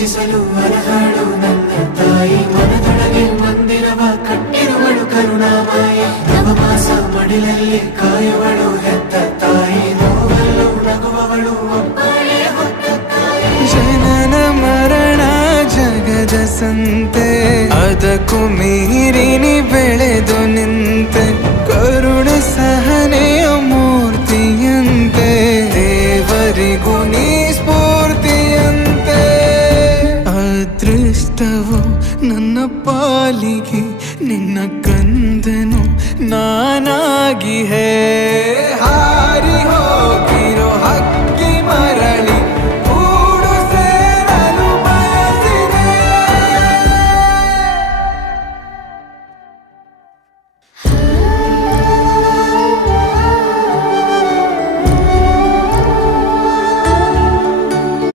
ಪೂಜಿಸಲು ಅರ್ಹಳು ನನ್ನ ತಾಯಿ ಮನದೊಳಗೆ ಮಂದಿರವ ಕಟ್ಟಿರುವಳು ಕರುಣಾಮಾಯಿ ನವಮಾಸ ಮಡಿಲಲ್ಲಿ ಕಾಯುವಳು ಹೆತ್ತ ತಾಯಿ ನೋವಲ್ಲೂ ನಗುವವಳು ಒಬ್ಬಳೇ ಹೊತ್ತ ತಾಯಿ ಜನನ ಮರಣ ಜಗದ ಸಂತೆ ಅದಕ್ಕೂ ಮೀರಿನಿ ಬೆಳೆದು ನಿಂತೆ ಕರುಣೆ ಸಹನೆಯ ಮೂರ್ತಿಯಂತೆ ದೇವರಿಗೂ ನೀ ಸ್ಫೂರ್ತಿಯಂತೆ ಅದೃಷ್ಟವು ನನ್ನ ಪಾಲಿಗೆ ನಿನ್ನ ಕಂದನು ನಾನಾಗಿ ಹೇ